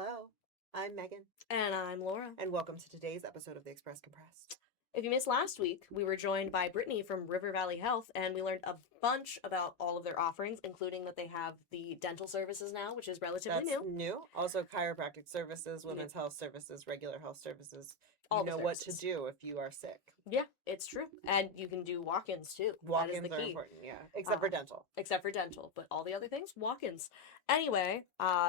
Hello, I'm Megan, And I'm Laura. and welcome to today's episode of the Express Compressed. If you missed last week, we were joined by Brittany from River Valley Health, and we learned a bunch about all of their offerings, including that they have the dental services now, which is relatively That's new. new. Also, chiropractic services, women's health services, regular health services. All You the know what to services. do if you are sick. Yeah, it's true. And you can do walk-ins too. That is Walk-ins the are key. important, yeah. Except for dental. Except for dental, but all the other things, walk-ins. Anyway,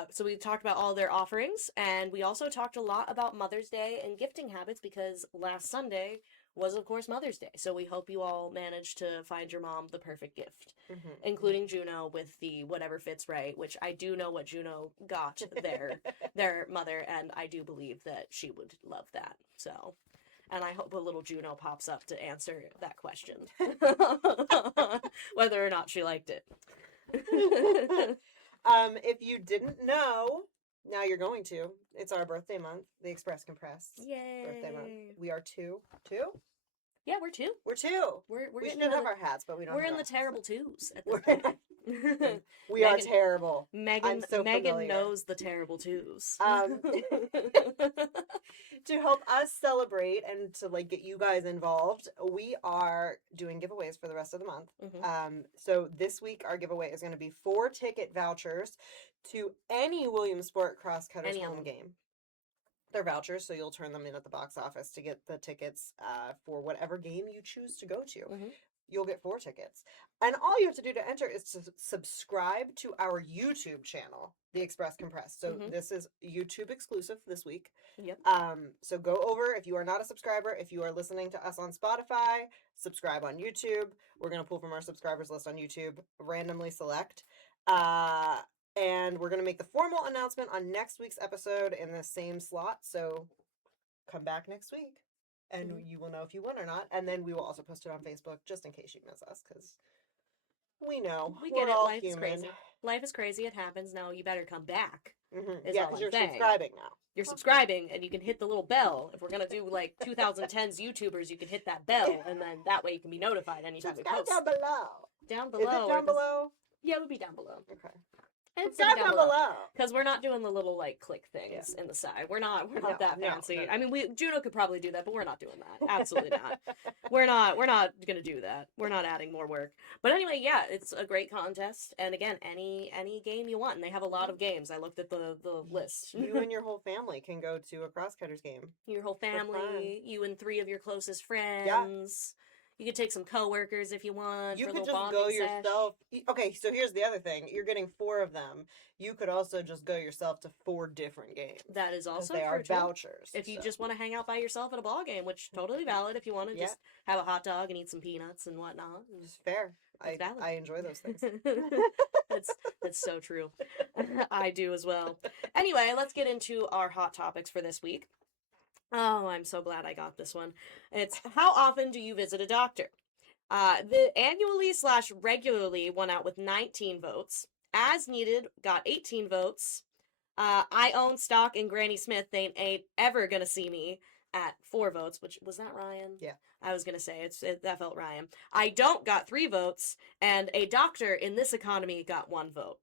so we talked about all their offerings, and we also talked a lot about Mother's Day and gifting habits because last Sunday was, of course, Mother's Day. So we hope you all managed to find your mom the perfect gift, including Juno with the whatever fits right, which I do know what Juno got their mother, and I do believe that she would love that. So, and I hope a little Juno pops up to answer that question, whether or not she liked it. If you didn't know, now you're going to. It's our birthday month, the Express Compressed. Yay! Birthday month. We are two. Two? Yeah, we're two. We're two. We're We getting should into have the, our hats, but we don't we're have in our the hats. terrible twos at this We're- point. We are Megan- terrible. Megan I'm so Megan familiar. knows the terrible twos. To help us celebrate and to like get you guys involved, we are doing giveaways for the rest of the month. Mhm. So this week our giveaway is going to be 4 ticket vouchers to any Williamsport Crosscutters Any of home them. game. They're vouchers, so you'll turn them in at the box office to get the tickets for whatever game you choose to go to. Mhm. You'll get 4 tickets. And all you have to do to enter is to subscribe to our YouTube channel, The Express Compressed. So Mhm. this is YouTube exclusive this week. Yep. So go over, if you are not a subscriber, if you are listening to us on Spotify, subscribe on YouTube. We're going to pull from our subscribers list on YouTube, randomly select. And we're going to make the formal announcement on next week's episode in the same slot. So come back next week and Mhm. you will know if you won or not. And then we will also post it on Facebook just in case you miss us, because we know We we're get it. all Life is human. crazy. Life is crazy. It happens. Now you better come back. Is Yeah, all because I'm you're saying. subscribing now. You're subscribing, and you can hit the little bell. If we're gonna do like 2010s YouTubers, you can hit that bell, and then that way you can be notified anytime we Subscribe post. down below. Down Is below. it down below? Yeah, it would be down below. Okay. It's Subscribe down below. because we're not doing the little like click things in the side. We're not No, that no, fancy. no, no. I mean, Juno could probably do that, but we're not doing that. Absolutely not. We're not gonna do that. We're not adding more work. But anyway, yeah, it's a great contest. And again, any game you want, and they have a lot of games. I looked at the list. You and your whole family can go to a Crosscutters game. Your whole fun. family, you and 3 of your closest friends. You could take some coworkers if you want. You for a could little just go bonding sesh. yourself. Okay, so here's the other thing. You're getting 4 of them. You could also just go yourself to 4 different games. That is 'cause also they true are too. vouchers. If you so. just want to hang out by yourself at a ball game, which totally valid. If you want to Yeah. just have a hot dog and eat some peanuts and whatnot, It's fair. It's valid. I enjoy those things. that's so true. I do as well. Anyway, let's get into our hot topics for this week. Oh, I'm so glad I got this one. It's how often do you visit a doctor? The annually/regularly won out with 19 votes. As needed got 18 votes. I own stock in Granny Smith. They ain't ever gonna see me at 4 votes. Which was that Ryan? Yeah. I was gonna say that felt Ryan. I don't got 3 votes, and a doctor in this economy got 1 vote,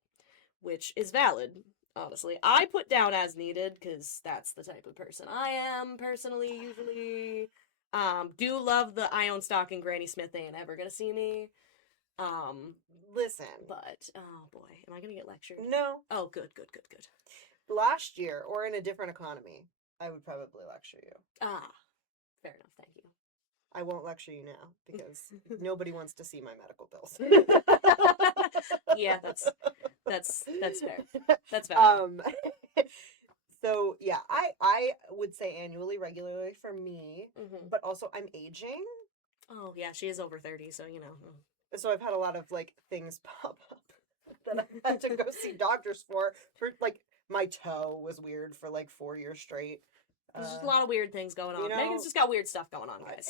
which is valid. Honestly, I put down as needed because that's the type of person I am personally. Usually, do love the I own stock in Granny Smith. They ain't ever gonna see me. Listen. But oh boy, am I gonna get lectured? No. Oh, good. Last year, or in a different economy, I would probably lecture you. Ah, fair enough. Thank you. I won't lecture you now because nobody wants to see my medical bills. Yeah, that's fair. That's valid. So yeah, I would say annually, regularly for me, Mhm. but also I'm aging, Oh yeah, she is over 30, so you know. so I've had a lot of like things pop up that I had to go see doctors for like my toe was weird for like 4 years straight. There's just a lot of weird things going on. you know, Megan's just got weird stuff going on, guys.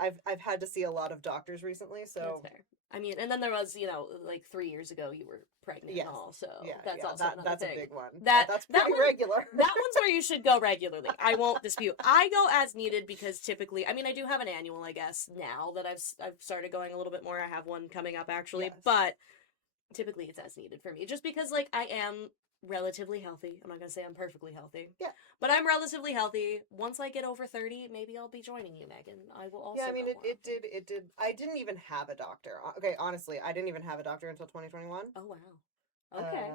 I've had to see a lot of doctors recently, so That's fair. I mean, and then there was, like 3 years ago you were pregnant Yes. and all, so yeah, that's also another that's thing. a big one. That's pretty regular. That one's where you should go regularly. I won't dispute. I go as needed because typically, I mean, I do have an annual, I guess, now that I've started going a little bit more. I have one coming up actually, Yes. but typically it's as needed for me, just because like I am relatively healthy. I'm not gonna say I'm perfectly healthy. Yeah. But I'm relatively healthy. Once I get over 30, maybe I'll be joining you, Megan. I will also Yeah, I mean, go more often. it did. I didn't even have a doctor. Okay, honestly, I didn't even have a doctor until 2021. Oh, wow. Okay.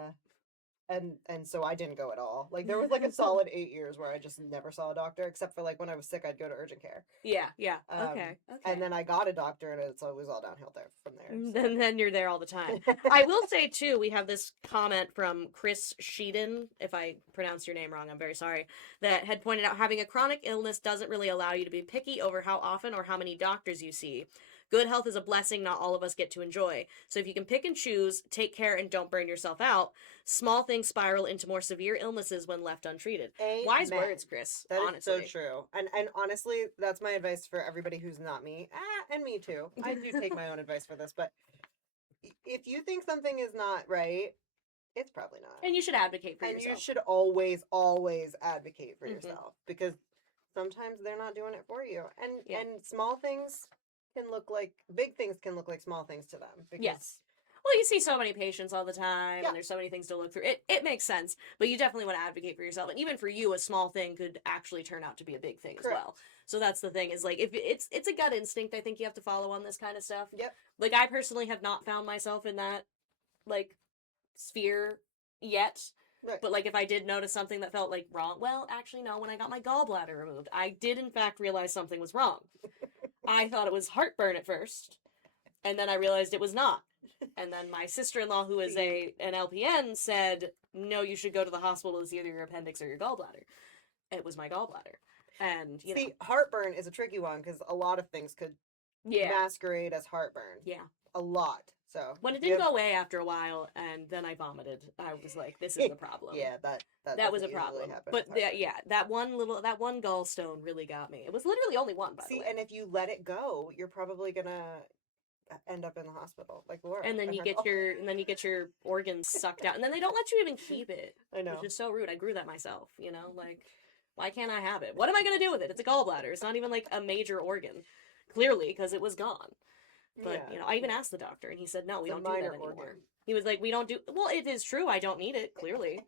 And so I didn't go at all. Like, there was like a solid 8 years where I just never saw a doctor, except for like when I was sick, I'd go to urgent care. Yeah, yeah. Um, Okay, okay. and then I got a doctor, and it was all downhill there from there. Then you're there all the time. I will say too, we have this comment from Chris Sheeden, if I pronounce your name wrong, I'm very sorry, that had pointed out having a chronic illness doesn't really allow you to be picky over how often or how many doctors you see. Good health is a blessing not all of us get to enjoy. So if you can pick and choose, take care and don't burn yourself out, small things spiral into more severe illnesses when left untreated. Wise Amen. words, Chris. That honestly. is so true. And honestly, that's my advice for everybody who's not me. And me too. I do take my own advice for this, but if you think something is not right, it's probably not. And you should advocate for and yourself. you should always, always advocate for Mhm. yourself, because sometimes they're not doing it for you. And Yeah. and small things can look like big things can look like small things to them. Because Yes. Well, you see so many patients all the time, Yeah. and there's so many things to look through. It makes sense, but you definitely want to advocate for yourself. And even for you, a small thing could actually turn out to be a big thing as well. Correct. So that's the thing, is like, if it's a gut instinct, I think you have to follow on this kind of stuff. Yep. Like, I personally have not found myself in that, like, sphere yet. Right. But, like, if I did notice something that felt, like, wrong, well, actually, no, when I got my gallbladder removed, I did, in fact, realize something was wrong. I thought it was heartburn at first, and then I realized it was not. And then my sister-in-law, who is an LPN, said, no, you should go to the hospital to see either your appendix or your gallbladder. It was my gallbladder. And, you know. Heartburn is a tricky one, because a lot of things could masquerade as heartburn. Yeah. A lot. So when it didn't go away after a while, and then I vomited, I was like, this is the problem. Yeah, that was a problem. But that one gallstone really got me. It was literally only one, by the way. And if you let it go, you're probably gonna end up in the hospital, like Laura. And then you get your organs sucked out, and then they don't let you even keep it. I know, which is so rude. I grew that myself. You know, like, why can't I have it? What am I gonna do with it? It's a gallbladder. It's not even like a major organ, clearly, because it was gone. But you know, I even asked the doctor, and he said, no, we don't do that anymore. Organ. He was like, we don't do. Well, it is true. I don't need it. Clearly,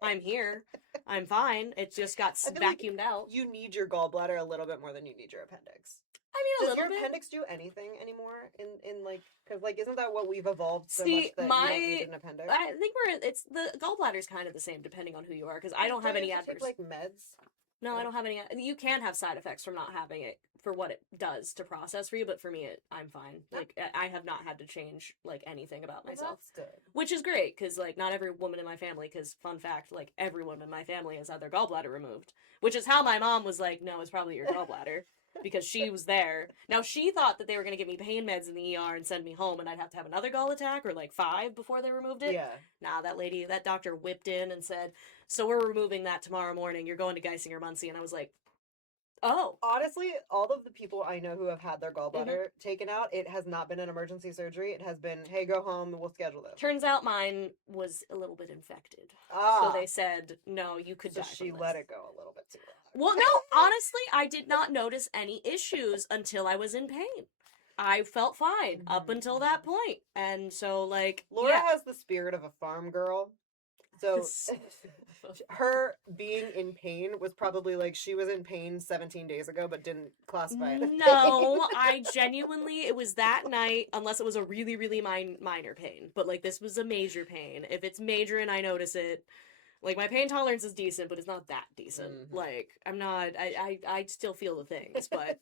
I'm here. I'm fine. It just got vacuumed out. You need your gallbladder a little bit more than you need your appendix. I mean, does your appendix do anything anymore? In like, because like, isn't that what we've evolved so much that you don't need an appendix? I think it's the gallbladder's kind of the same depending on who you are, because I don't have any adverse. Take, like, meds. No, I don't have any. You can have side effects from not having it, for what it does to process for you, but for me, I'm fine. Like, I have not had to change, like, anything about myself. That's good. Which is great, because, like, not every woman in my family, because, fun fact, like, every woman in my family has had their gallbladder removed. Which is how my mom was like, no, it's probably your gallbladder. Because she was there. Now, she thought that they were going to give me pain meds in the ER and send me home, and I'd have to have another gall attack, or like 5 before they removed it. Yeah. Nah, that doctor whipped in and said, so we're removing that tomorrow morning. You're going to Geisinger-Muncie. And I was like, oh. Honestly, all of the people I know who have had their gallbladder taken out, it has not been an emergency surgery. It has been, hey, go home, we'll schedule this. Turns out mine was a little bit infected. So they said, no, you could die from she this. let it go a little bit too long. Well, no, honestly, I did not notice any issues until I was in pain. I felt fine up until that point. And so, like, Laura has the spirit of a farm girl. So her being in pain was probably like she was in pain 17 days ago, but didn't classify it as No, I genuinely, it was that night, unless it was a really, really minor pain. But, like, this was a major pain. If it's major and I notice it, like, my pain tolerance is decent, but it's not that decent. Like, I'm not, I still feel the things, but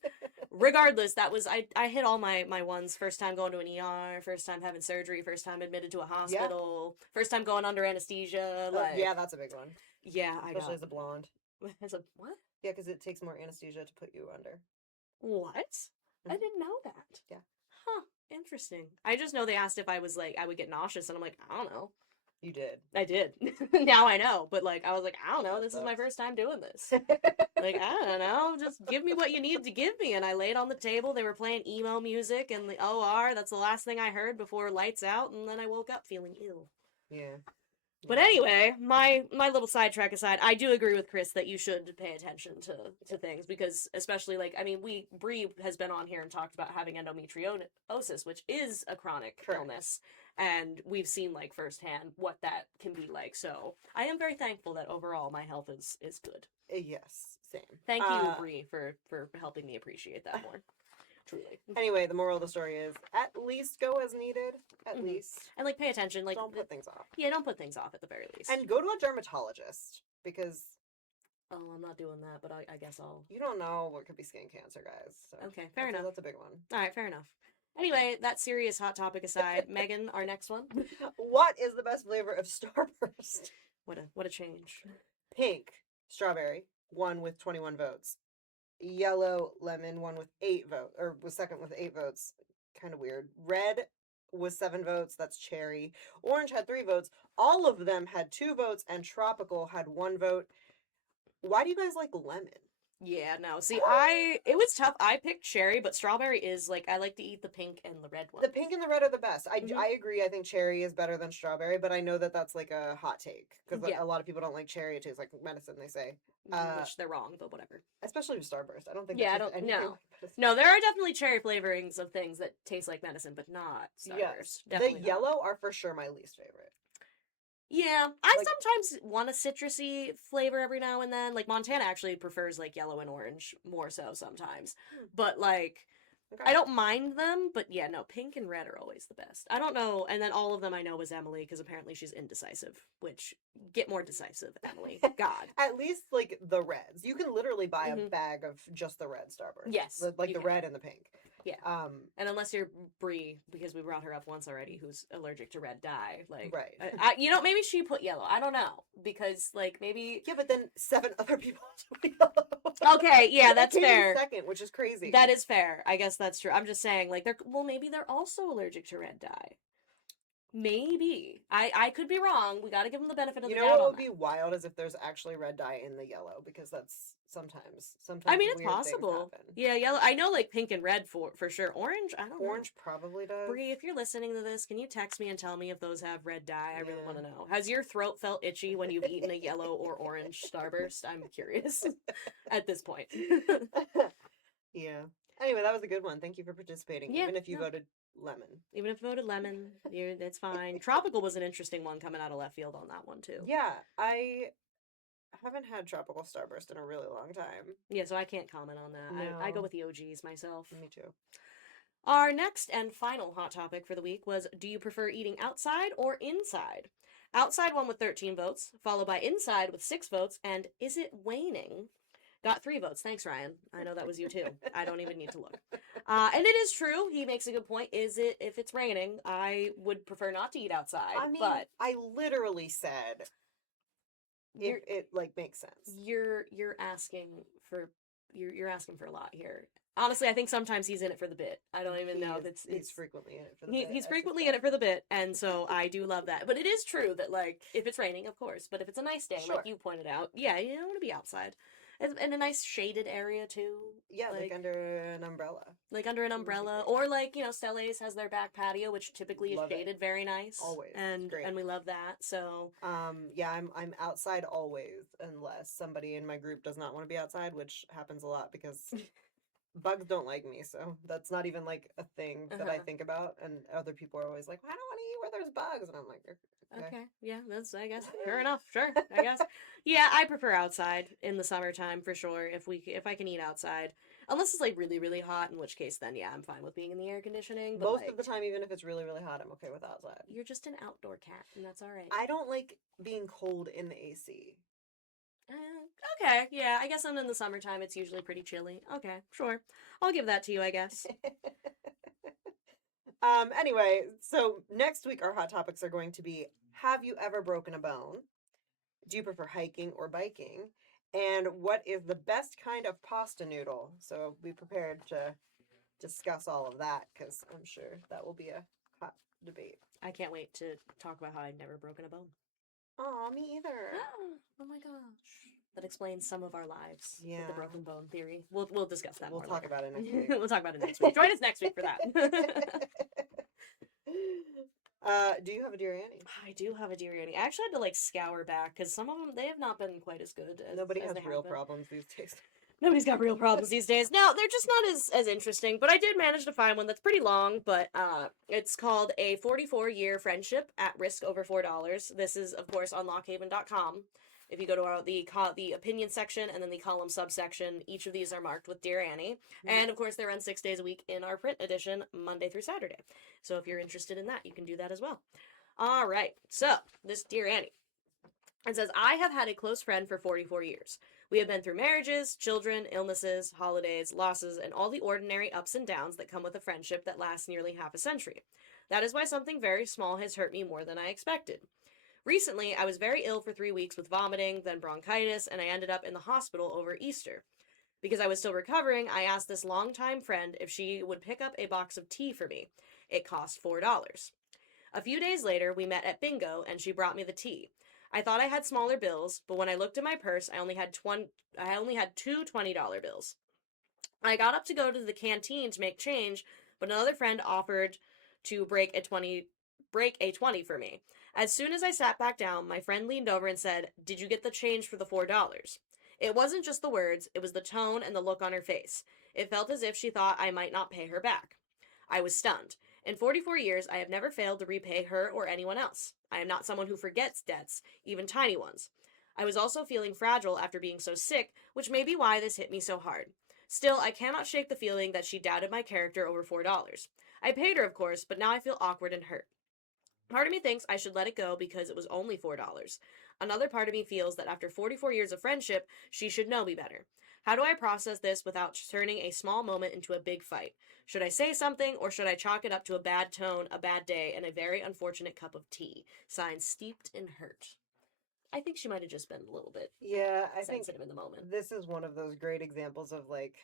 regardless, that was, I hit all my ones. First time going to an ER, first time having surgery, first time admitted to a hospital, first time going under anesthesia. Like, yeah, that's a big one. Yeah, especially as a blonde. As a what? Yeah, because it takes more anesthesia to put you under. What? I didn't know that. Yeah. Huh. Interesting. I just know they asked if I was like, I would get nauseous, and I'm like, I don't know. You did. I did. Now I know. But, like, I was like, I don't know. This is my first time doing this. Like, I don't know. Just give me what you need to give me. And I laid on the table. They were playing emo music in the OR. That's the last thing I heard before lights out. And then I woke up feeling ill. Yeah. But Yeah. anyway, my little sidetrack aside, I do agree with Chris that you should pay attention to things because especially like I mean Bree has been on here and talked about having endometriosis, which is a chronic Correct. illness, and we've seen like firsthand what that can be like. So I am very thankful that overall my health is good. Yes, same. Thank you, Bree, for helping me appreciate that more. Truly. Anyway, the moral of the story is at least go as needed. At least. And like pay attention. Like don't put things off. Yeah, don't put things off at the very least. And go to a dermatologist because. Oh, I'm not doing that, but I guess I'll. You don't know what could be skin cancer, guys. So okay, fair enough. That's a big one. All right, fair enough. Anyway, that serious hot topic aside, Megan, our next one. What is the best flavor of Starburst? What a change. Pink, strawberry, won with 21 votes. Yellow, lemon, won with 8 votes, or was second with 8 votes. Kind of weird. Red was 7 votes. That's cherry. Orange had 3 votes. All of them had 2 votes, and tropical had 1 vote. Why do you guys like lemon? Yeah, no. See, it was tough. I picked cherry, but strawberry is like I like to eat the pink and the red one. The pink and the red are the best. I agree. I think cherry is better than strawberry, but I know that that's like a hot take because a lot of people don't like cherry. It tastes like medicine. They say, which they're wrong, but whatever. Especially with Starburst, I don't think. Yeah, I don't. No, there are definitely cherry flavorings of things that taste like medicine, but not Starburst. Yes, the yellow are for sure my least favorite. Yeah, I sometimes want a citrusy flavor every now and then. Like Montana actually prefers like yellow and orange more so sometimes. But like I don't mind them, but yeah, no, pink and red are always the best. I don't know, and then all of them I know was Emily because apparently she's indecisive, which get more decisive, Emily. God. At least like the reds. You can literally buy a bag of just the red Starburst. Yes. Like the red and the pink. Yeah. And unless you're Bree, because we brought her up once already, who's allergic to red dye, like, right? Maybe she put yellow. I don't know because, like, maybe. Yeah, but then 7 other people put yellow. Okay, yeah, that's fair. Second, which is crazy. That is fair. I guess that's true. I'm just saying, like, maybe they're also allergic to red dye. Maybe. I could be wrong. We got to give them the benefit of the doubt. You know what would be wild is if there's actually red dye in the yellow, because that's sometimes. I mean, it's possible. Yeah, yellow. I know, like pink and red for sure. Orange, I don't know. Orange probably does. Bree, if you're listening to this, can you text me and tell me if those have red dye? I really want to know. Has your throat felt itchy when you've eaten a yellow or orange Starburst? I'm curious at this point. Yeah. Anyway, that was a good one. Thank you for participating. Yeah, even if you voted lemon. Even if you voted lemon, it's fine. Tropical was an interesting one coming out of left field on that one too. Yeah, I haven't had tropical Starburst in a really long time. Yeah, so I can't comment on that. No. I go with the OGs myself. Me too. Our next and final hot topic for the week was, do you prefer eating outside or inside? Outside won with 13 votes, followed by inside with 6 votes, and is it waning? Got 3 votes. Thanks, Ryan. I know that was you too. I don't even need to look. And it is true. He makes a good point. If it's raining, I would prefer not to eat outside. I mean, but I literally said it like makes sense. You're asking for a lot here. Honestly, I think sometimes he's in it for the bit. I don't even know. He's frequently in it for the bit. He's frequently in it for the bit, and so I do love that. But it is true that, like, if it's raining, of course. But if it's a nice day, like you pointed out, yeah, you don't want to be outside. In a nice shaded area, too. Yeah, like under an umbrella. Like under an umbrella. Or, like, Stella's has their back patio, which typically is shaded very nice. Always. And we love that, so. Yeah, I'm outside always, unless somebody in my group does not want to be outside, which happens a lot because bugs don't like me, so that's not even, like, a thing that I think about. And other people are always like, I don't want to eat where there's bugs. And I'm like, okay, yeah, that's, I guess, fair enough, sure, I guess. Yeah, I prefer outside in the summertime, for sure, if I can eat outside. Unless it's, like, really, really hot, in which case, then, yeah, I'm fine with being in the air conditioning. But most of the time, even if it's really, really hot, I'm okay with outside. You're just an outdoor cat, and that's all right. I don't like being cold in the AC. Okay, yeah, I guess in the summertime, it's usually pretty chilly. Okay, sure. I'll give that to you, I guess. Anyway, so next week our hot topics are going to be, have you ever broken a bone? Do you prefer hiking or biking? And what is the best kind of pasta noodle? So be prepared to discuss all of that because I'm sure that will be a hot debate. I can't wait to talk about how I've never broken a bone. Aw, me either. Oh my gosh. That explains some of our lives. Yeah. With the broken bone theory. We'll discuss that more. We'll talk about it next week. We'll talk about it next week. Join us next week for that. Do you have a Dear Annie? I do have a Dear Annie. I actually had to like scour back because some of them they have not been quite as good Nobody as has they real have been. problems these days. Nobody's got real problems these days. No, they're just not as interesting. But I did manage to find one that's pretty long. But it's called a 44-year friendship at risk over $4. This is of course on lockhaven.com. If you go to the opinion section and then the column subsection, each of these are marked with Dear Annie. And of course, they run 6 days a week in our print edition, Monday through Saturday. So if you're interested in that, you can do that as well. All right. So this Dear Annie. It says, I have had a close friend for 44 years. We have been through marriages, children, illnesses, holidays, losses, and all the ordinary ups and downs that come with a friendship that lasts nearly half a century. That is why something very small has hurt me more than I expected. Recently, I was very ill for 3 weeks with vomiting, then bronchitis, and I ended up in the hospital over Easter. Because I was still recovering, I asked this longtime friend if she would pick up a box of tea for me. It cost $4. A few days later, we met at bingo, and she brought me the tea. I thought I had smaller bills, but when I looked in my purse, I only had two $20 bills. I got up to go to the canteen to make change, but another friend offered to break a 20 for me. As soon as I sat back down, my friend leaned over and said, "Did you get the change for the $4?" It wasn't just the words, it was the tone and the look on her face. It felt as if she thought I might not pay her back. I was stunned. In 44 years, I have never failed to repay her or anyone else. I am not someone who forgets debts, even tiny ones. I was also feeling fragile after being so sick, which may be why this hit me so hard. Still, I cannot shake the feeling that she doubted my character over $4. I paid her, of course, but now I feel awkward and hurt. Part of me thinks I should let it go because it was only $4. Another part of me feels that after 44 years of friendship, she should know me better. How do I process this without turning a small moment into a big fight? Should I say something, or should I chalk it up to a bad tone, a bad day, and a very unfortunate cup of tea? Signed, Steeped in Hurt. I think she might have just been a little bit Yeah, I think sensitive in the moment. this is one of those great examples of like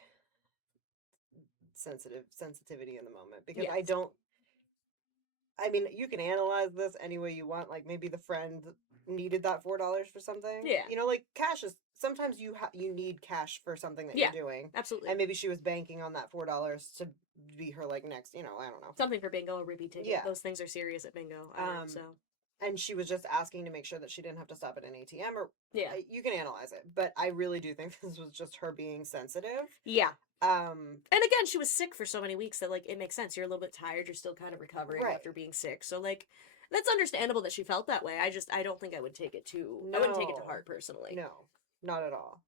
sensitivity in the moment because Yes. I mean, you can analyze this any way you want. Like maybe the friend needed that $4 for something. Yeah. You know, like cash is sometimes you need cash for something that Yeah, you're doing. absolutely. And maybe she was banking on that $4 to be her like next, I don't know. Something for bingo, a repeat ticket. Yeah. Those things are serious at bingo. So And she was just asking to make sure that she didn't have to stop at an ATM or yeah. you can analyze it, but I really do think this was just her being sensitive. Yeah. Um And again, she was sick for so many weeks that like it makes sense. You're a little bit tired. You're still kind of recovering Right. after being sick. So like that's understandable that she felt that way. I don't think I would take it I wouldn't take it to No. heart personally. No, not at all.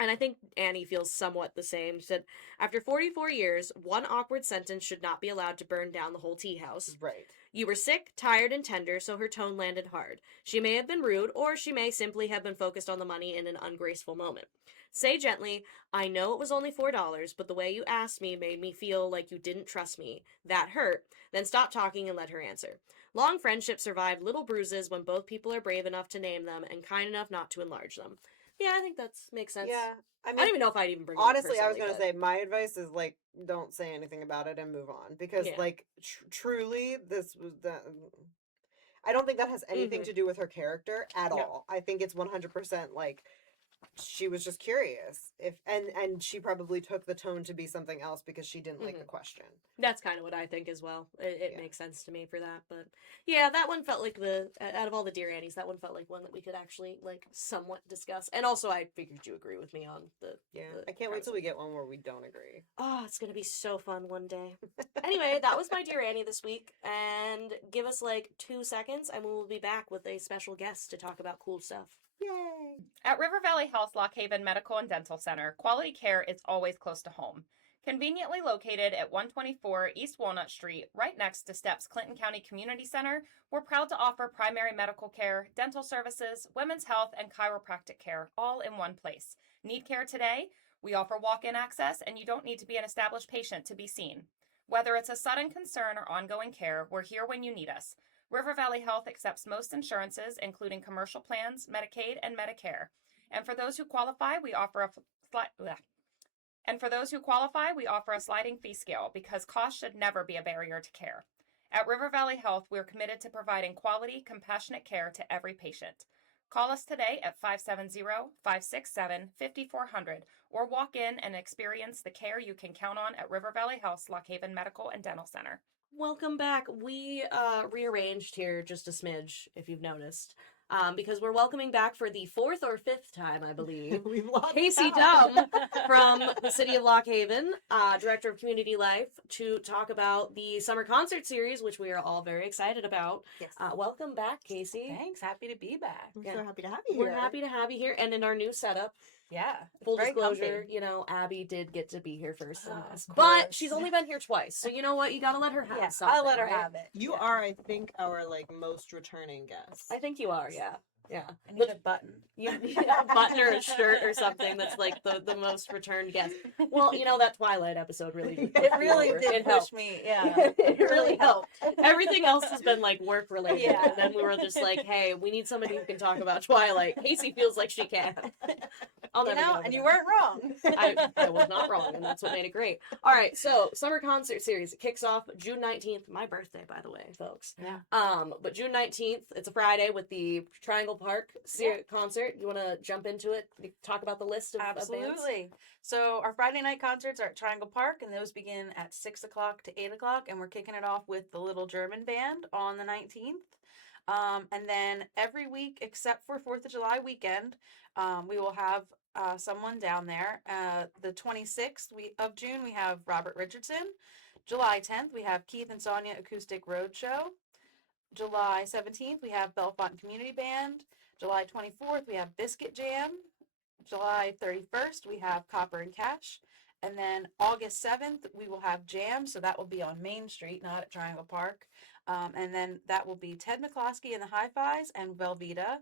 And I think Annie feels somewhat the same. She said, after 44 years, one awkward sentence should not be allowed to burn down the whole tea house. Right. You were sick, tired, and tender, so her tone landed hard. She may have been rude, or she may simply have been focused on the money in an ungraceful moment. Say gently, I know it was only $4, but the way you asked me made me feel like you didn't trust me. That hurt. Then stop talking and let her answer. Long friendships survive little bruises when both people are brave enough to name them and kind enough not to enlarge them. Yeah, I think that makes sense. Yeah. I I don't mean, even know if I'd even bring it honestly, up I was personally, going to say my advice is like don't say anything about it and move on because Yeah. like truly this was the I don't think that has anything Mhm. to do with her character at No. all. I think it's 100% like she was just curious if and she probably took the tone to be something else because she didn't like the question. That's kind of what I think as well. It Yeah. makes sense to me for that. But yeah, that one felt like out of all the Dear Annies, that one felt like one that we could actually like somewhat discuss. And also, I figured you agree with me on the. Yeah, the I can't wait premise. till we get one where we don't agree. Oh, it's gonna be so fun one day. Anyway, that was my Dear Annie this week, and give us like 2 seconds, and we will be back with a special guest to talk about cool stuff. Yay! At River Valley Health Lockhaven Medical and Dental Center, quality care is always close to home. Conveniently located at 124 East Walnut Street, right next to STEP's Clinton County Community Center, we're proud to offer primary medical care, dental services, women's health, and chiropractic care, all in one place. Need care today? We offer walk-in access, and you don't need to be an established patient to be seen. Whether it's a sudden concern or ongoing care, we're here when you need us. River Valley Health accepts most insurances, including commercial plans, Medicaid, and Medicare. And for those who qualify, we offer a sliding fee scale because cost should never be a barrier to care. At River Valley Health, we're committed to providing quality, compassionate care to every patient. Call us today at 570-567-5400 or walk in and experience the care you can count on at River Valley Health's Lockhaven Medical and Dental Center. Welcome back. We rearranged here just a smidge, if you've noticed, because we're welcoming back for the 4th or 5th time, I believe, We've lost Kasey count. Dumm from the city of Lock Haven, Director of Community Life, to talk about the summer concert series, which we are all very excited about. Yes. Welcome back, Kasey. Thanks. Happy to be back. We're Yeah. so happy to have you We're here. happy to have you here, and in our new setup. Yeah. Full very disclosure, comfy. you know, Abby did get to be here first in Oh, this, of but course. she's only been here twice, so you know what? You gotta let her have Yeah, something. I'll let her right? have it. You Yeah. are, I think, our most returning guest. I think you are, yeah. Yeah. I need a button. You need a button or a shirt or something that's like the most returned guest. Well, you know, that Twilight episode really did. It really over. did It push helped. me. Yeah. It really helped. Everything else has been like work related. Yeah. And then we were just like, hey, we need somebody who can talk about Twilight. Kasey feels like she can. I'll You never get know, over and you that. weren't wrong. I was not wrong, and that's what made it great. All right, so summer concert series. It kicks off June 19th. My birthday, by the way, folks. Yeah. But June 19th, it's a Friday with the Triangle Park concert. You want to jump into it? Talk about the list of bands? Absolutely. So our Friday night concerts are at Triangle Park, and those begin at 6 o'clock to 8 o'clock, and we're kicking it off with the Little German Band on the 19th. And then every week, except for 4th of July weekend, we will have someone down there. The 26th of June, we have Robert Richardson. July 10th, we have Keith and Sonia Acoustic Roadshow. July 17th, we have Bellefonte Community Band. July 24th, we have Biscuit Jam. July 31st, we have Copper and Cash. And then August 7th, we will have Jam. So that will be on Main Street, not at Triangle Park. And then that will be Ted McCloskey and the Hi-Fis and Velveeta.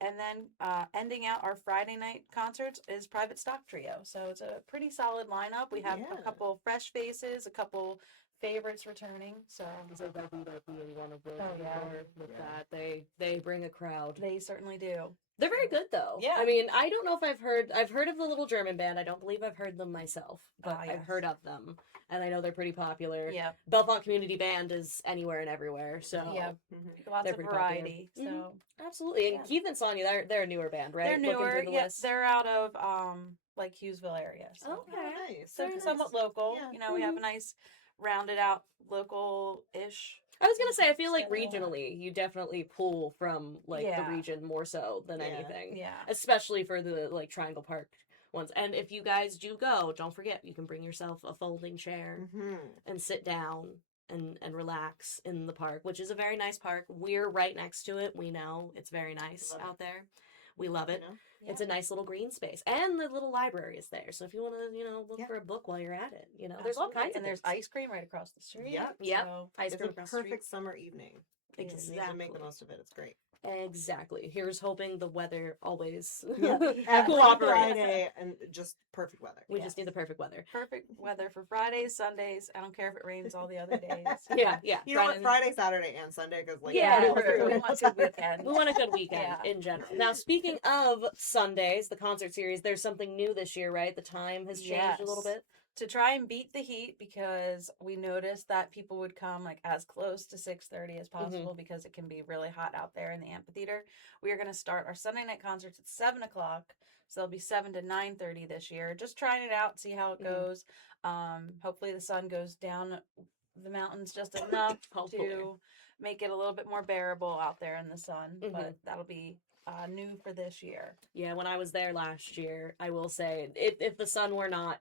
And then ending out our Friday night concerts is Private Stock Trio. So it's a pretty solid lineup. We have Yeah. a couple fresh faces, a couple favorites returning. So Velveeta being one of those. Oh, yeah. With Yeah. that, they bring a crowd. they certainly do. They're very good though. Yeah. I mean, I don't know if I've heard of the Little German Band. I don't believe I've heard them myself, but Ah, I've yes. heard of them, and I know they're pretty popular. Yeah. Bellefonte Community Band is anywhere and everywhere, so Yeah. Mhm. Lots They're of pretty popular. variety. So Mhm. Absolutely. And Yeah. Keith and Sonia, they're a newer band, right? they're Looking newer. through the Yeah, list. they're out of like Hughesville area. So, Okay. Oh, nice. so very somewhat nice. local. Yeah. You know, we have a nice rounded out local-ish. I was gonna say, I feel like So- regionally, you definitely pull from like Yeah. the region more so than Yeah. anything, Yeah. especially for the like Triangle Park ones. And if you guys do go, don't forget you can bring yourself a folding chair Mhm. and sit down and relax in the park, which is a very nice park. We're right next to it. We know it's very nice Love it. out there. We love it. You know? It's a nice little green space, and the little library is there. So if you want to, look Yeah. for a book while you're at it, there's all Absolutely. kinds of and there's things. ice cream right across the street. Yep. Yep. So Ice It's cream a across the street. perfect summer evening. You need to make Exactly. the most of it. It's great. Exactly. Here's hoping the weather always Yeah. Every cooperates. Friday and just perfect weather. We Yes. just need the perfect weather. perfect weather for Fridays, Sundays. I don't care if it rains all the other days. Yeah, yeah. You know what? Friday- Friday, Saturday, and Sunday because Yeah, true. true. We want a good weekend. We want a good weekend Yeah. in general. Now, speaking of Sundays, the concert series, there's something new this year, right? The time has changed a little Yes. bit. To try and beat the heat, because we noticed that people would come like as close to 6:30 as possible because it can be really hot out there in the amphitheater. We are going to start our Sunday night concerts at 7 o'clock. So they'll be 7 to 9:30 this year. Just trying it out, see how it Mhm. goes. Hopefully the sun goes down the mountains just enough Hopefully. to make it a little bit more bearable out there in the sun. Mhm. But that'll be new for this year. Yeah, when I was there last year, I will say, if the sun were not,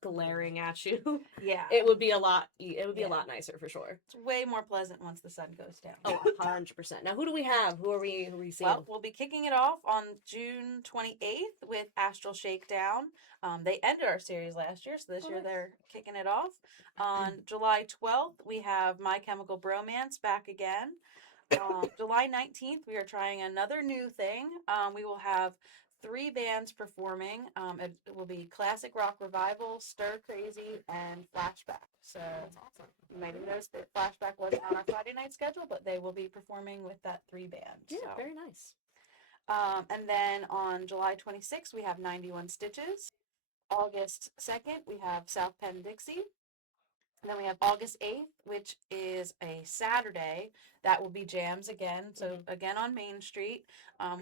glaring at you, Yeah. it would be a lot. It would be a Yeah. lot nicer for sure. It's way more pleasant once the sun goes down. Oh, 100%. Now, who do we have? Who are we seeing? Well, we'll be kicking it off on June 28th with Astral Shakedown. They ended our series last year, so this Oh, year nice. they're kicking it off. On July 12th, we have My Chemical Bromance back again. July 19th, we are trying another new thing. We will have 3 bands performing. It will be Classic Rock Revival, Stir Crazy, and Flashback. So That's awesome. you might have noticed that Flashback wasn't on our Friday night schedule, but they will be performing with that 3 band. Yeah, So. very nice. And then on July 26th, we have 91 Stitches. August 2nd, we have South Penn Dixie. And then we have August 8th, which is a Saturday. That will be jams again. So again on Main Street,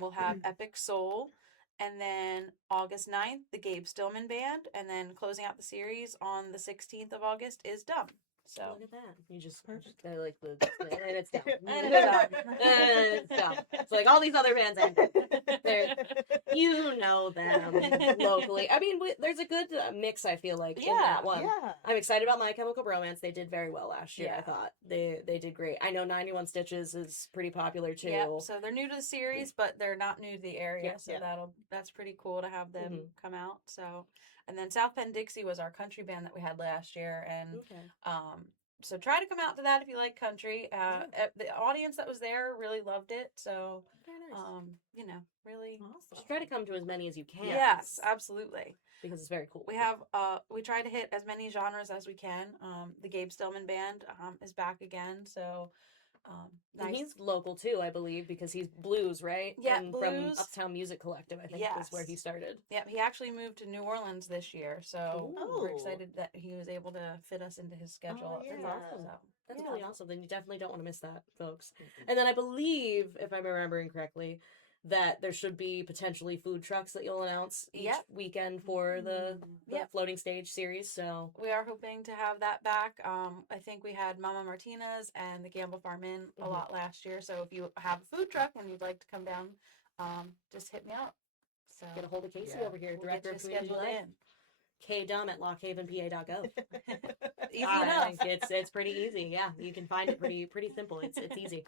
we'll have Epic Soul. And then August 9th, the Gabe Stillman Band. And then closing out the series on the 16th of August is Dumb. So Look at that. You just Perfect. I like the and it's down. And it's down. And it's down. It's like all these other bands. You know them locally. I mean, there's a good mix. I feel like in that one. Yeah. I'm excited about My Chemical Romance. They did very well last year. I Yeah. thought they did great. I know 91 Stitches is pretty popular too. yeah, so they're new to the series, but they're not new to the area. Yeah. So Yeah. that's pretty cool to have them Mhm. come out. So, and then South Penn Dixie was our country band that we had last year, and Okay. so try to come out to that if you like country. The audience that was there really loved it. So, Very nice. really. Awesome. Just try to come to as many as you can. Yes, absolutely. Because it's very cool. We have we try to hit as many genres as we can. The Gabe Stillman band is back again, so And nice. he's local too, I believe, because he's blues, right? Yeah, and blues. from Uptown Music Collective, I think is where he Yes. started. Yeah, he actually moved to New Orleans this year, so we're Ooh. excited that he was able to fit us into his schedule. yeah. That's awesome. So, That's yeah. really awesome. Then you definitely don't want to miss that, folks. And then I believe, if I'm remembering correctly, that there should be potentially food trucks that you'll announce each Yep. weekend for the Yep. floating stage series. So We are hoping to have that back. I think we had Mama Martinez and the Gamble Farm Inn a Mhm. lot last year. So if you have a food truck and you'd like to come down, just hit me up. So get a hold of Kasey Yeah. over here, we'll Director get of you Community scheduled Life. in. K-Dumb at lockhavenpa.gov. Easy I enough. think it's pretty easy. Yeah, you can find it pretty simple. It's easy.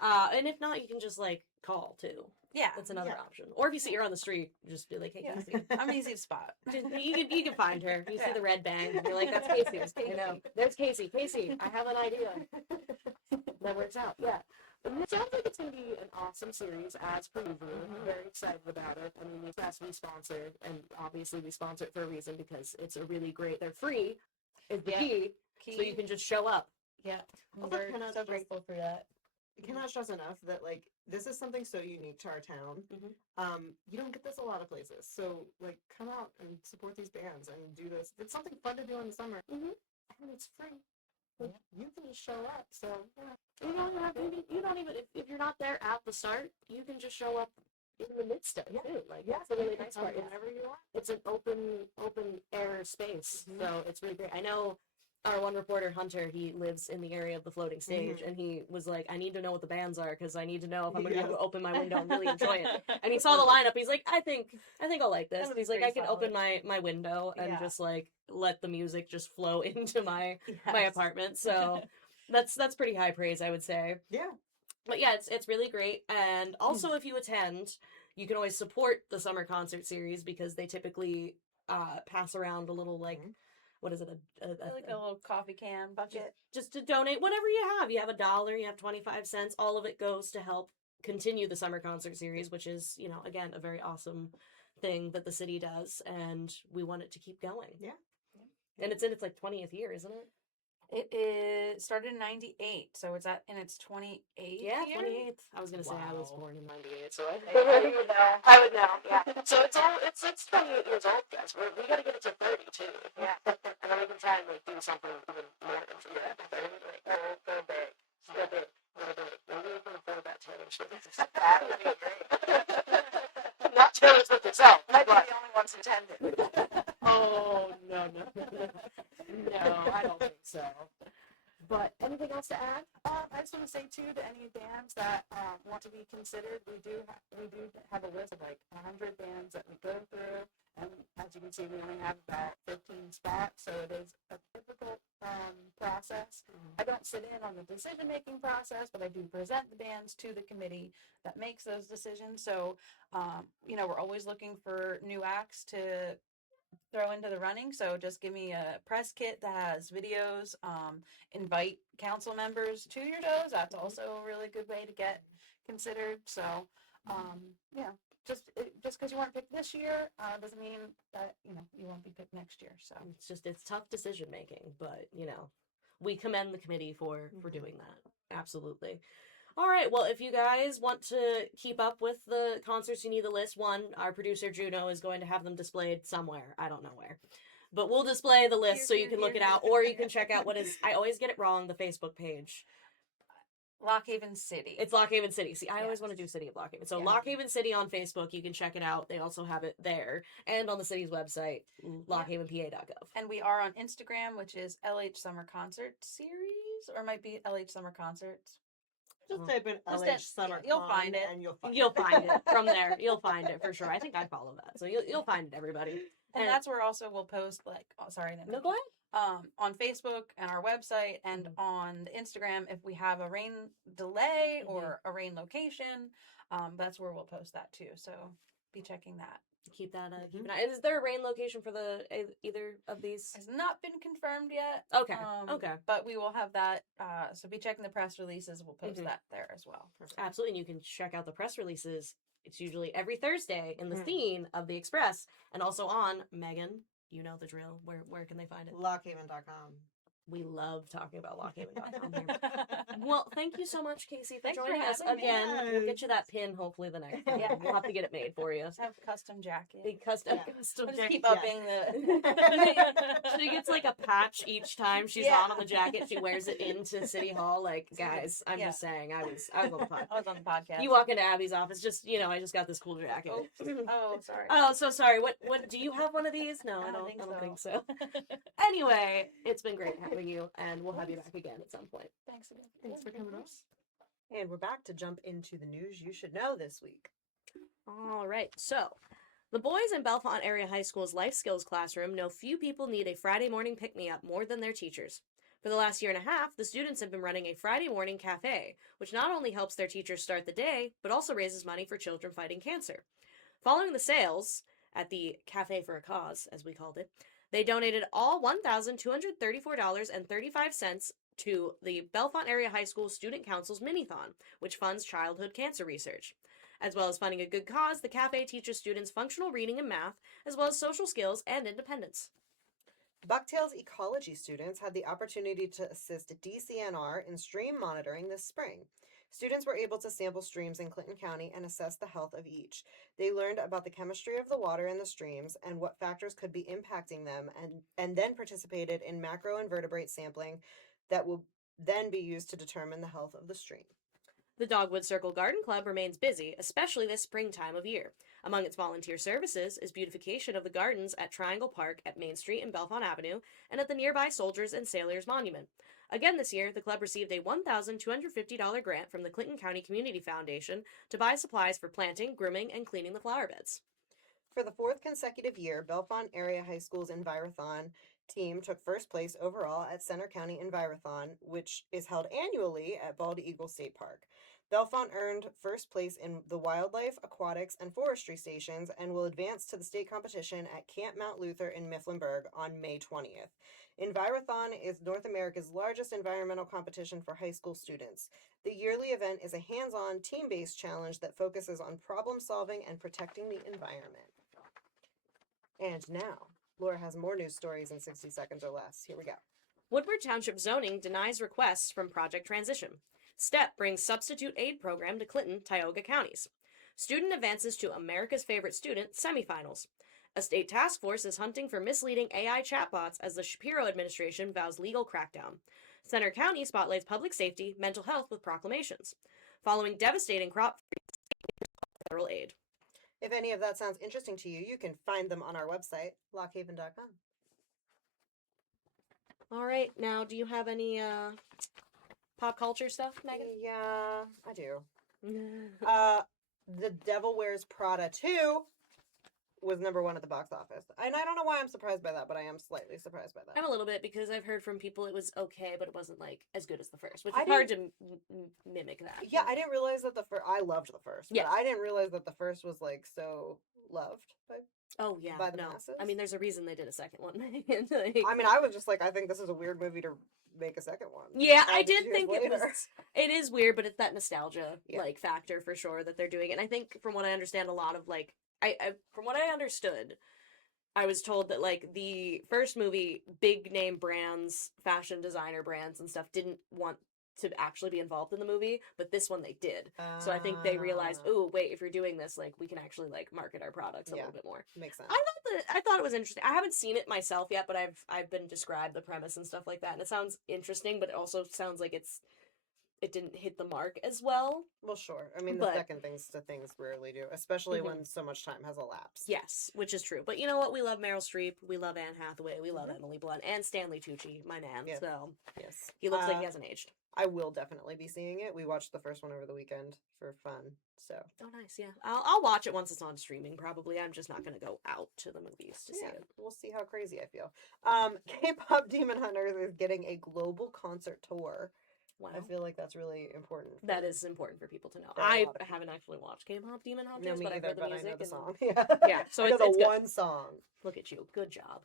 And if not, you can just like call too. Yeah. That's another Yeah. option. Or if you see her on the street, just be like, hey, Yeah. Kasey. I'm easy to spot. You can find her. You see Yeah. the red bang. And you're like, that's Kasey. It's Kasey. I know. There's Kasey. Kasey, I have an idea. That works out. Yeah. It sounds like it's going to be an awesome series, as per usual. I'm very excited about it. I mean, it's has to be sponsored, and obviously we sponsor it for a reason because it's a really great. They're free, is the Yeah. key, so you can just show up. Yeah. Also, We're cannot so stress- grateful for that. Cannot stress enough that like this is something so unique to our town. You don't get this a lot of places. So like come out and support these bands and do this. It's something fun to do in the summer. And it's free. Like, you can just show up. So yeah. You don't even if you're not there at the start, you can just show up in the midst of it too. Like Yeah, that's the really you can nice come part. whenever you want. It's an open air space, so it's really great. I know our one reporter Hunter, he lives in the area of the floating stage, and he was like, I need to know what the bands are because I need to know if I'm gonna be able to open my window and really enjoy it. And he saw the lineup, he's like, I think I'll like this. That looks He's like, I pretty can open my window and Yeah. just like let the music just flow into my Yes. apartment. So that's pretty high praise, I would say. Yeah. But yeah, it's really great. And also, if you attend, you can always support the summer concert series because they typically pass around a little like what is it Like a little coffee can bucket. just to donate whatever you have. You have $1, you have 25 cents. All of it goes to help continue the summer concert series, which is again a very awesome thing that the city does, and we want it to keep going. Yeah. And it's in its like 20th year, isn't it? It is started in '98, so it's in its 28th Yeah, year. 28th. I was gonna say I was Wow. born in '98, so I would know. I would know. Yeah. So it's 28 years old, guys. We gotta get it to 30 too. Yeah. And then we can try and like do something even more. Yeah. 30, like go big. Go big. Maybe we can afford that Taylor Swift. That would be great. Not Taylor Swift herself. Might be but- the only ones attended. Oh no. No, I don't think so. But anything else to add? I just want to say too to any bands that want to be considered, we do have a list of like 100 bands that we go through, and as you can see, we only have about 15 spots, so it is a difficult process. I don't sit in on the decision-making process, but I do present the bands to the committee that makes those decisions. So, we're always looking for new acts to throw into the running. So just give me a press kit that has videos. Invite council members to your shows. That's also a really good way to get considered. So, just because you weren't picked this year doesn't mean that you won't be picked next year. So It's tough decision making, but we commend the committee for doing that. Absolutely. All right, well, if you guys want to keep up with the concerts, you need the list. One, our producer Juno is going to have them displayed somewhere. I don't know where. But we'll display the list so you can look it out, or you can check out I always get it wrong, the Facebook page. Lock Haven City. It's Lock Haven City. See, I always Yes. want to do City of Lock Haven. So Yeah. Lock Haven City on Facebook, you can check it out. They also have it there and on the city's website, lockhavenpa.gov. And we are on Instagram, which is LH Summer Concert Series, or it might be LH Summer Concerts. Just type in Just LH in- Summer you'll Con find it. and you'll find You'll find it from there. You'll find it for sure. I think I follow that, so you'll find it, everybody. And that's where also we'll post sorry, No, go ahead. on Facebook and our website and on the Instagram if we have a rain delay or a rain location. That's where we'll post that too. So be checking that. Keep that. Keep an eye. Is there a rain location for either of these? Has not been confirmed yet. Okay. Okay. But we will have that. So be checking the press releases. We'll post that there as well. Absolutely. And you can check out the press releases. It's usually every Thursday in the scene of the Express, and also on Megan. You know the drill. Where can they find it? Lockhaven.com. We love talking about lockhaven.com here. Well, thank you so much, Kasey, for Thanks for joining us having me. again. We'll get you that pin hopefully the next time. Yeah. We'll have to get it made for you. Let's have a custom jacket. The custom We'll just jacket. keep upping the. She gets like a patch each time she's on the jacket. She wears it into City Hall. Like, guys, I'm just saying, I was on the podcast. I was on the podcast. You walk into Abby's office, just I just got this cool jacket. Oh, sorry. Oh, so sorry. What do you have one of these? No, I I don't don't think think so. Anyway, it's been great having you, and we'll have you back again at some point. Thanks again. Thanks for coming on. And we're back to jump into the news you should know this week. All right. So, the boys in Bellefonte Area High School's life skills classroom know few people need a Friday morning pick-me-up more than their teachers. For the last year and a half, the students have been running a Friday morning cafe, which not only helps their teachers start the day, but also raises money for children fighting cancer. Following the sales at the Cafe for a Cause, as we called it, they donated all $1,234.35 to the Bellefonte Area High School Student Council's Minithon, which funds childhood cancer research. As well as funding a good cause, the cafe teaches students functional reading and math, as well as social skills and independence. Bucktail's ecology students had the opportunity to assist DCNR in stream monitoring this spring. Students were able to sample streams in Clinton County and assess the health of each. They learned about the chemistry of the water in the streams and what factors could be impacting them, and then participated in macroinvertebrate sampling that will then be used to determine the health of the stream. The Dogwood Circle Garden Club remains busy, especially this springtime of year. Among its volunteer services is beautification of the gardens at Triangle Park at Main Street and Bellefonte Avenue and at the nearby Soldiers and Sailors Monument. Again this year, the club received a $1,250 grant from the Clinton County Community Foundation to buy supplies for planting, grooming, and cleaning the flower beds. For the fourth consecutive year, Bellefonte Area High School's Envirothon team took first place overall at Center County Envirothon, which is held annually at Bald Eagle State Park. Bellefonte earned first place in the wildlife, aquatics, and forestry stations and will advance to the state competition at Camp Mount Luther in Mifflinburg on May 20th. Envirothon is North America's largest environmental competition for high school students. The yearly event is a hands-on, team-based challenge that focuses on problem solving and protecting the environment. And now, Laura has more news stories in 60 seconds or less. Here we go. Woodward Township zoning denies requests from Project Transition. STEP brings substitute aid program to Clinton, Tioga counties. Student advances to America's Favorite Student semifinals. A state task force is hunting for misleading AI chatbots as the Shapiro administration vows legal crackdown. Center County spotlights public safety, mental health with proclamations. Following devastating crop federal aid. If any of that sounds interesting to you, you can find them on our website, lockhaven.com. All right, now do you have any pop culture stuff, Megan? Yeah, I do. The Devil Wears Prada 2 was #1 at the box office. And I don't know why I'm surprised by that, but I am slightly surprised by that. I'm a little bit, because I've heard from people it was okay, but it wasn't like as good as the first, which I is hard to mimic that. Yeah, I didn't realize that I loved the first. Yeah. But I didn't realize that the first was like so loved by Oh yeah, by the no. masses? I mean, there's a reason they did a second one. Like, I mean, I was just like, I think this is a weird movie to make a second one. yeah, I 5 did years think it later. was. It is weird, but it's that nostalgia Yeah. like factor for sure that they're doing. And I think from what I understand, a lot of like I from what I understood, I was told that like the first movie, big name brands, fashion designer brands and stuff didn't want to actually be involved in the movie, but this one they did. So I think they realized, Ah, oh wait, if you're doing this, like we can actually like market our products a Yeah. little bit more. makes sense. I thought it was interesting. I haven't seen it myself yet, but I've been described the premise and stuff like that, and it sounds interesting, but it also sounds like it's it didn't hit the mark as well. Well, sure. I mean, the But- second things to things rarely do, especially Mhm. when so much time has elapsed. Yes, which is true. But you know what? We love Meryl Streep. We love Anne Hathaway. We love Mhm. Emily Blunt and Stanley Tucci, my man. Yeah. So Yes. he looks like he hasn't aged. I will definitely be seeing it. We watched the first one over the weekend for fun. So Oh, nice. Yeah, I'll watch it once it's on streaming. Probably. I'm just not gonna go out to the movies to see yeah, it. we'll see how crazy I feel. K-pop Demon Hunters is getting a global concert tour. Wow. I feel like that's really important. That is important for people to know. For a I lot of haven't actually watched K-pop Demon No, Hunters, me but I've either, heard the but I music. know the and song. Yeah, so I know it's the good. one song. Look at you. Good job.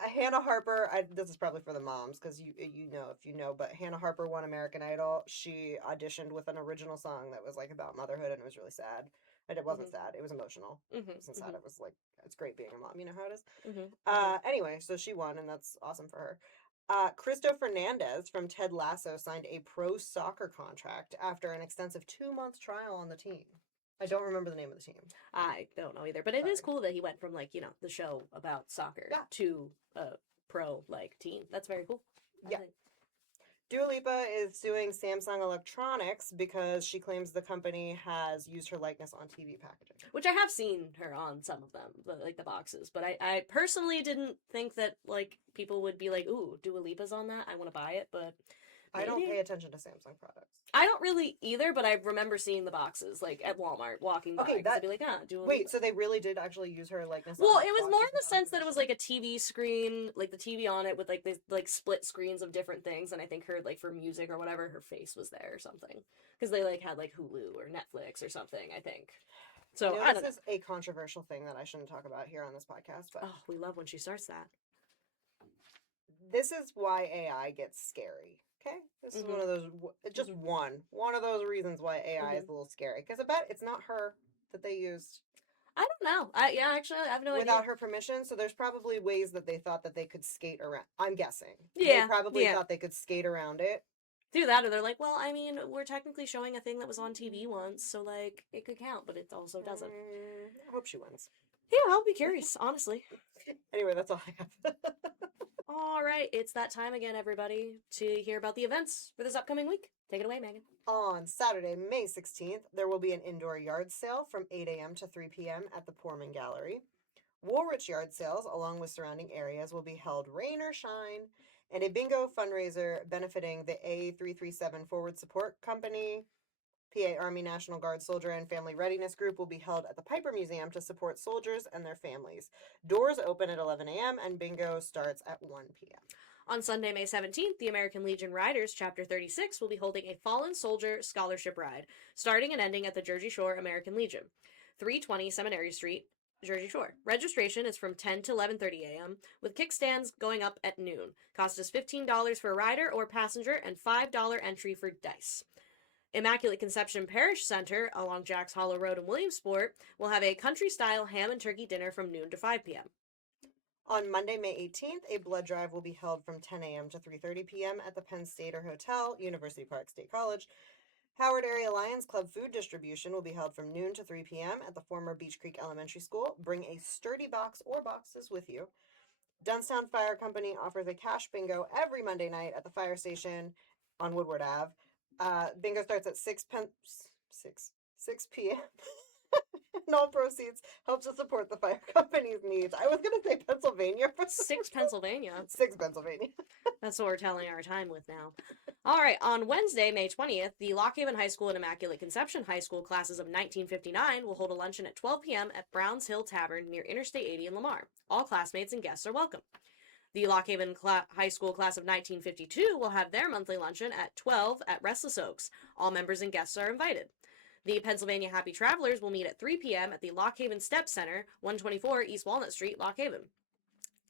Hannah Harper. This is probably for the moms because you know if you know, but Hannah Harper won American Idol. She auditioned with an original song that was like about motherhood, and it was really sad. And it wasn't sad. It was emotional. Mm-hmm, It wasn't sad. It was like it's great being a mom. You know how it is. mm-hmm. Anyway, so she won, and that's awesome for her. Cristo Fernandez from Ted Lasso signed a pro soccer contract after an extensive 2-month trial on the team. I don't remember the name of the team. I don't know either, but it is Sorry. cool that he went from like the show about soccer Yeah. to a pro team. That's very cool. I Yeah. think. Dua Lipa is suing Samsung Electronics because she claims the company has used her likeness on TV packaging. Which I have seen her on some of them, like the boxes. But I personally didn't think that like people would be like, "Ooh, Dua Lipa's on that. I want to buy it." But I don't maybe. pay attention to Samsung products. I don't really either, but I remember seeing the boxes like at Walmart walking by. Okay, 'Cause I'd be like, Dua Wait, Lipa. so they really did actually use her likeness? Well, on it was more in boxes the and sense that it was packaging? like a TV screen, like the TV on it with like this like split screens of different things, and I think her like for music or whatever, her face was there or something because they like had like Hulu or Netflix or something. I think. So You know, I don't this know. is a controversial thing that I shouldn't talk about here on this podcast, but Oh, we love when she starts that. this is why AI gets scary. Okay, this is one of those. Just one of those reasons why AI is a little scary. Because I bet it's not her that they used I don't know. Actually, I have no without idea. her permission. So there's probably ways that they thought that they could skate around. I'm guessing. Yeah, They probably yeah. thought they could skate around it. Do that, or they're like, well, I mean, we're technically showing a thing that was on TV once, so like it could count, but it also doesn't. I hope she wins. Yeah, I'll be curious, honestly. Anyway, that's all I have. All right, it's that time again, everybody, to hear about the events for this upcoming week. Take it away, Megan. On Saturday, May 16th, there will be an indoor yard sale from 8 a.m. to 3 p.m. at the Poorman Gallery. Woolwich yard sales, along with surrounding areas, will be held rain or shine, and a bingo fundraiser benefiting the A337 Forward Support Company, PA Army National Guard Soldier and Family Readiness Group will be held at the Piper Museum to support soldiers and their families. Doors open at 11 a.m. and bingo starts at 1 p.m. On Sunday, May 17th, the American Legion Riders, Chapter 36, will be holding a Fallen Soldier Scholarship Ride, starting and ending at the Jersey Shore American Legion, 320 Seminary Street, Jersey Shore. Registration is from 10 to 11:30 a.m., with kickstands going up at noon. Cost is $15 for a rider or passenger and $5 entry for dice. Immaculate Conception Parish Center along Jacks Hollow Road in Williamsport will have a country-style ham and turkey dinner from noon to 5 p.m. On Monday, May 18th, a blood drive will be held from 10 a.m. to 3:30 p.m. at the Penn Stater Hotel, University Park State College. Howard Area Lions Club food distribution will be held from noon to 3 p.m. at the former Beech Creek Elementary School. Bring a sturdy box or boxes with you. Dunstown Fire Company offers a cash bingo every Monday night at the fire station on Woodward Ave. Bingo starts at 6 p.m. and all proceeds help to support the fire company's needs. I was going to say Pennsylvania. 6 Pennsylvania. 6 Pennsylvania. That's what we're telling our time with now. All right, on Wednesday, May 20th, the Lockhaven High School and Immaculate Conception High School classes of 1959 will hold a luncheon at 12 p.m. at Browns Hill Tavern near Interstate 80 in Lamar. All classmates and guests are welcome. The Lockhaven High School class of 1952 will have their monthly luncheon at 12 at Restless Oaks. All members and guests are invited. The Pennsylvania Happy Travelers will meet at 3 p.m. at the Lockhaven Step Center, 124 East Walnut Street, Lockhaven.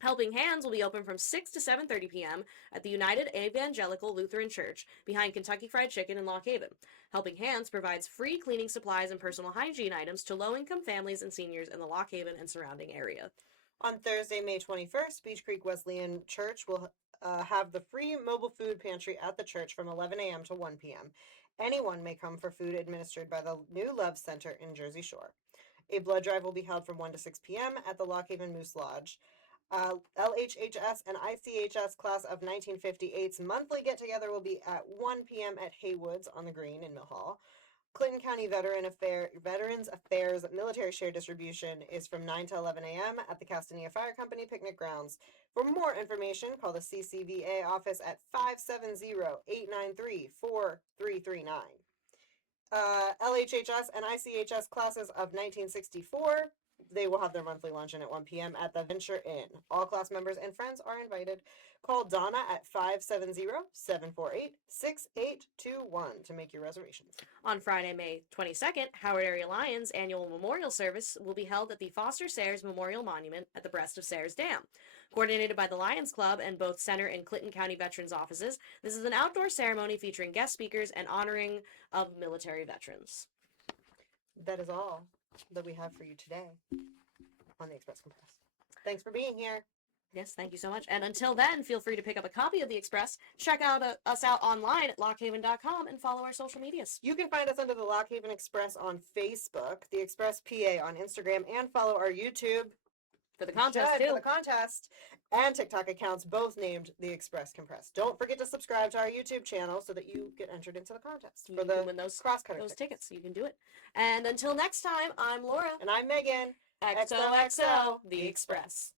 Helping Hands will be open from 6 to 7:30 p.m. at the United Evangelical Lutheran Church behind Kentucky Fried Chicken in Lockhaven. Helping Hands provides free cleaning supplies and personal hygiene items to low-income families and seniors in the Lockhaven and surrounding area. On Thursday, May 21st, Beech Creek Wesleyan Church will have the free mobile food pantry at the church from 11 a.m. to 1 p.m. Anyone may come for food administered by the New Love Center in Jersey Shore. A blood drive will be held from 1 to 6 p.m. at the Lockhaven Moose Lodge. LHHS and ICHS class of 1958's monthly get-together will be at 1 p.m. at Haywoods on the Green in Mill Hall. Clinton County Veterans Affairs Military Share Distribution is from 9 to 11 a.m. at the Castania Fire Company Picnic Grounds. For more information, call the CCVA office at 570-893-4339. LHHS and ICHS classes of 1964, they will have their monthly luncheon at 1 p.m. at the Venture Inn. All class members and friends are invited. Call Donna at 570-748-6821 to make your reservations. On Friday, May 22nd, Howard Area Lions annual memorial service will be held at the Foster Sayers Memorial Monument at the breast of Sayers Dam. Coordinated by the Lions Club and both Center and Clinton County Veterans offices, this is an outdoor ceremony featuring guest speakers and honoring of military veterans. That is all that we have for you today on the Express Compress. Thanks for being here. Yes, thank you so much. And until then, feel free to pick up a copy of The Express, check out us out online at lockhaven.com, and follow our social medias. You can find us under the Lockhaven Express on Facebook, the Express PA on Instagram, and follow our YouTube For the contest, for too. the contest and TikTok accounts, both named the Express Compress. Don't forget to subscribe to our YouTube channel so that you get entered into the contest You for can the win those cross-cutter tickets. You can do it. And until next time, I'm Laura. And I'm Megan. XOXO, The Express.